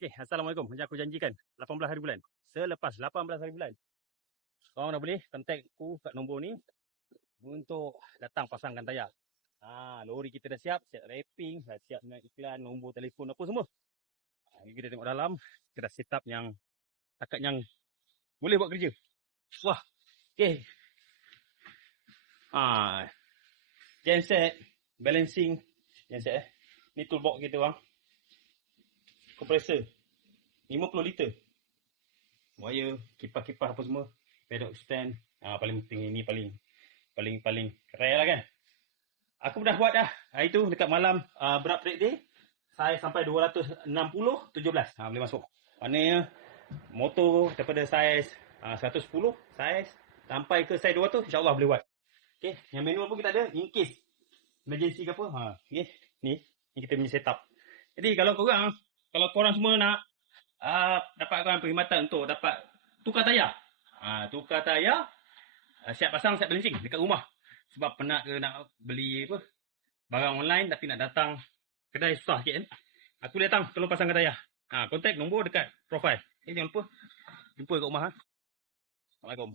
Okey, Assalamualaikum. Macam aku janjikan, 18 hari bulan. Selepas 18 hari bulan, korang dah boleh contact aku kat nombor ni untuk datang pasangkan tayar. Lori kita dah siap wrapping, dah siap dengan iklan, nombor telefon apa semua. Kita tengok dalam, kita dah set up yang takat yang boleh buat kerja. Wah, okey. Genset, balancing, genset Ni toolbox kita bang. Kompresor 50 liter. Wire, kipas-kipas apa semua. Pedok stand. Paling penting ini paling keren lah kan. Aku dah buat dah. Hari tu dekat malam berat track day. Saya sampai 260 17. Boleh masuk. Maknanya motor daripada saiz 110 saiz sampai ke saiz 200 insya-Allah boleh buat. Okey, yang manual pun kita ada in case emergency ke apa. Okey, ni kita punya setup. Jadi kalau korang semua nak dapatkan perkhidmatan untuk dapat tukar tayar. Tukar tayar, siap pasang, siap balancing dekat rumah. Sebab penat ke nak beli apa barang online tapi nak datang kedai susah sikit kan. Aku datang tolong pasangkan tayar. Contact nombor dekat profile. Jangan lupa jumpa kat rumah. Assalamualaikum.